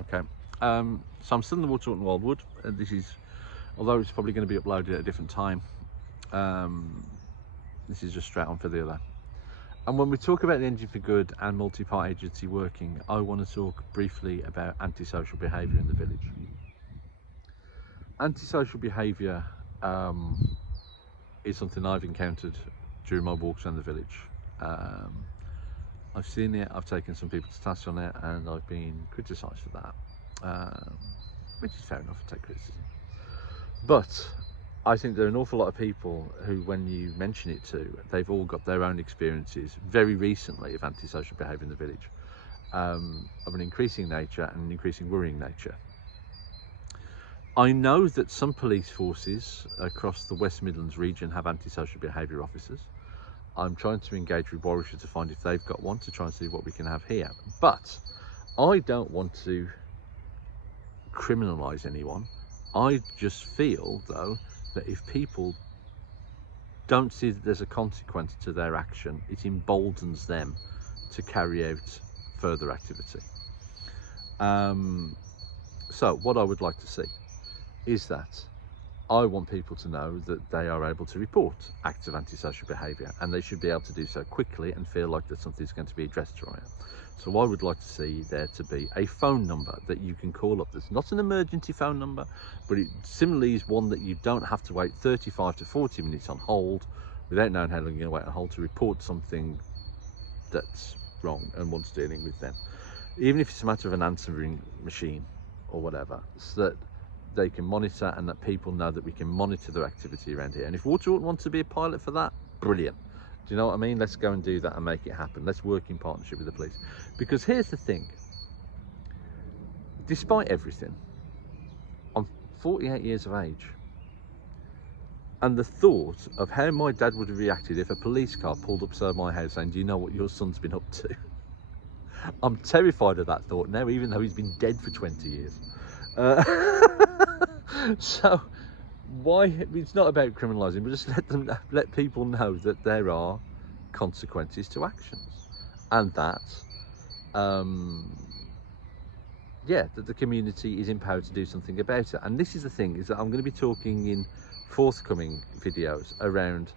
Okay, so I'm still in the Water Orton Wildwood. This is, although it's probably going to be uploaded at a different time, this is just straight on for the other. And when we talk about the Engine for Good and multi-part agency working, I want to talk briefly about antisocial behaviour in the village. Antisocial behaviour is something I've encountered during my walks around the village. I've seen it, I've taken some people to task on it, and I've been criticised for that, which is fair enough to take criticism. But I think there are an awful lot of people who, when you mention it to, they've all got their own experiences very recently of antisocial behaviour in the village, of an increasing nature and an increasing worrying nature. I know that some police forces across the West Midlands region have antisocial behaviour officers. I'm trying to engage with Warwickshire to find if they've got one, to try and see what we can have here. But I don't want to criminalise anyone. I just feel, though, that if people don't see that there's a consequence to their action, it emboldens them to carry out further activity. So what I would like to see is that I want people to know that they are able to report acts of antisocial behaviour, and they should be able to do so quickly and feel like that something's going to be addressed from it. So I would like to see there to be a phone number that you can call up that's not an emergency phone number, but it similarly is one that you don't have to wait 35 to 40 minutes on hold without knowing how long you're going to wait on hold to report something that's wrong and wants dealing with them. Even if it's a matter of an answering machine or whatever, so that they can monitor and that people know that we can monitor their activity around here. And if Water Orton wants to be a pilot for that, brilliant. Do you know what I mean? Let's go and do that and make it happen. Let's work in partnership with the police. Because here's the thing, despite everything, I'm 48 years of age. And the thought of how my dad would have reacted if a police car pulled up beside my house saying, do you know what your son's been up to? I'm terrified of that thought now, even though he's been dead for 20 years. So why, it's not about criminalising, but just let people know that there are consequences to actions, and that yeah, that the community is empowered to do something about it. And this is the thing, is that I'm going to be talking in forthcoming videos around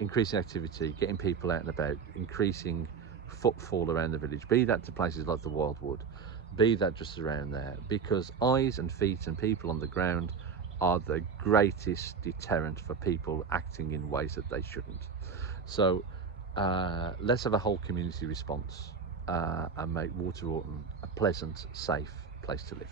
increasing activity, getting people out and about, increasing footfall around the village, be that to places like the Wildwood, be that just around there, because eyes and feet and people on the ground are the greatest deterrent for people acting in ways that they shouldn't. So let's have a whole community response and make Water Orton a pleasant, safe place to live.